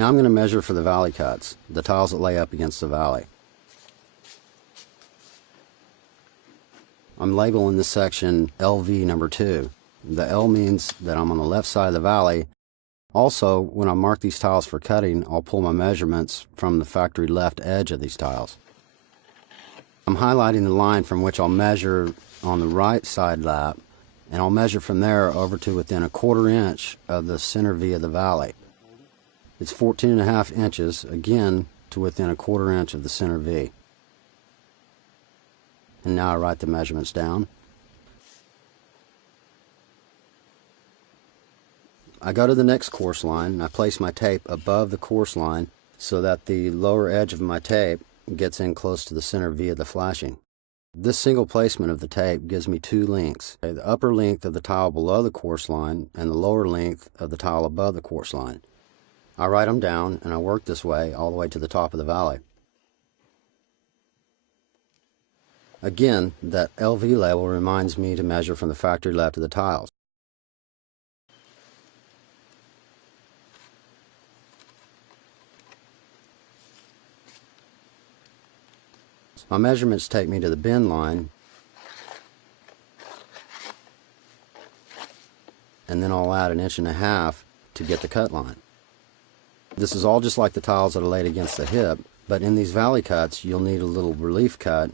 Now I'm going to measure for the valley cuts, the tiles that lay up against the valley. I'm labeling this section LV number 2. The L means that I'm on the left side of the valley. Also, when I mark these tiles for cutting, I'll pull my measurements from the factory left edge of these tiles. I'm highlighting the line from which I'll measure on the right side lap, and I'll measure from there over to within 1/4 inch of the center V of the valley. It's 14.5 inches, again, to within 1/4 inch of the center V. And now I write the measurements down. I go to the next course line and I place my tape above the course line so that the lower edge of my tape gets in close to the center V of the flashing. This single placement of the tape gives me 2 lengths, the upper length of the tile below the course line and the lower length of the tile above the course line. I write them down and I work this way all the way to the top of the valley. Again, that LV label reminds me to measure from the factory left of the tiles. My measurements take me to the bend line, and then I'll add 1.5 inches to get the cut line. This is all just like the tiles that are laid against the hip, but in these valley cuts you'll need a little relief cut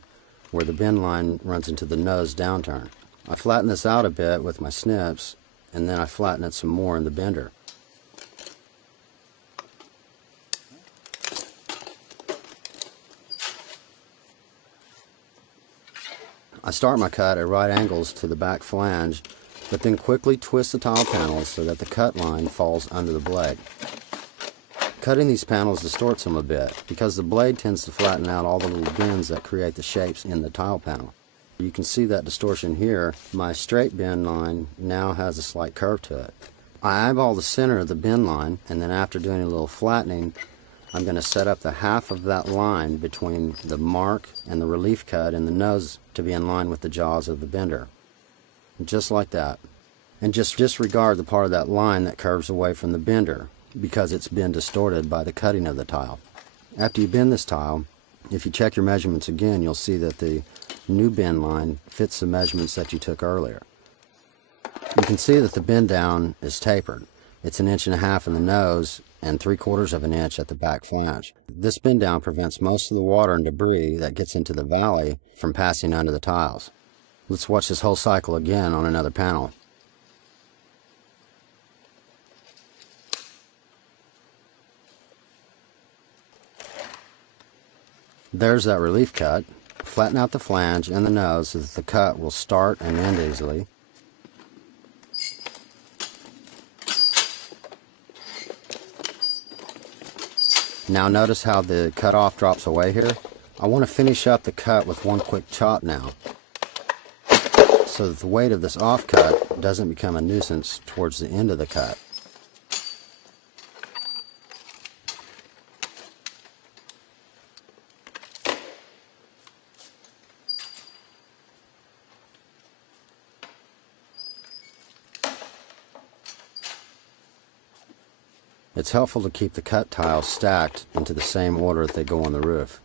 where the bend line runs into the nose downturn. I flatten this out a bit with my snips, and then I flatten it some more in the bender. I start my cut at right angles to the back flange, but then quickly twist the tile panels so that the cut line falls under the blade. Cutting these panels distorts them a bit because the blade tends to flatten out all the little bends that create the shapes in the tile panel. You can see that distortion here. My straight bend line now has a slight curve to it. I eyeball the center of the bend line, and then after doing a little flattening, I'm going to set up the half of that line between the mark and the relief cut in the nose to be in line with the jaws of the bender. Just like that. And just disregard the part of that line that curves away from the bender, because it's been distorted by the cutting of the tile. After you bend this tile, if you check your measurements again, you'll see that the new bend line fits the measurements that you took earlier. You can see that the bend down is tapered. It's 1.5 inches in the nose and 3/4 inch at the back flange. This bend down prevents most of the water and debris that gets into the valley from passing under the tiles. Let's watch this whole cycle again on another panel. There's that relief cut. Flatten out the flange and the nose so that the cut will start and end easily. Now notice how the cutoff drops away here. I want to finish up the cut with one quick chop now, so that the weight of this off cut doesn't become a nuisance towards the end of the cut. It's helpful to keep the cut tiles stacked into the same order that they go on the roof.